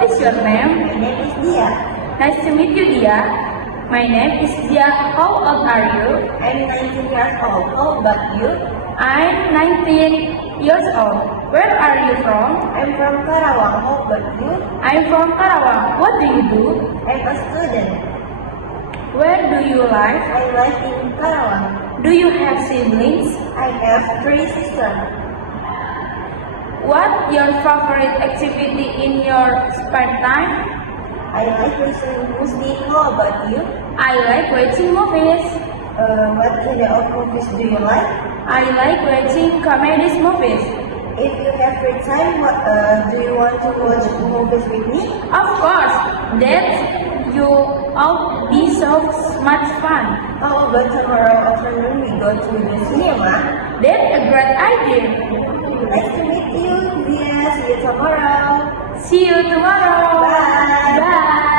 What is your name? My name is Dia. Nice to meet you, Dia. My name is Dia. How old are you? I'm 19 years old. How about you? I'm 19 years old. Where are you from? I'm from Karawang. How about you? I'm from Karawang. What do you do? I'm a student. Where do you live? I live in Karawang. Do you have siblings? I have 3 sisters. What your favorite activity in your spare time? I like listening music. How about you? I like watching movies. What kind of movies do you like? I like watching comedy movies. If you have free time, do you want to watch movies with me? Of course, that you all be so much fun. How about tomorrow afternoon we go to the cinema? That's a great idea. Nice to meet you. Dia, see you tomorrow. See you tomorrow. Bye. Bye.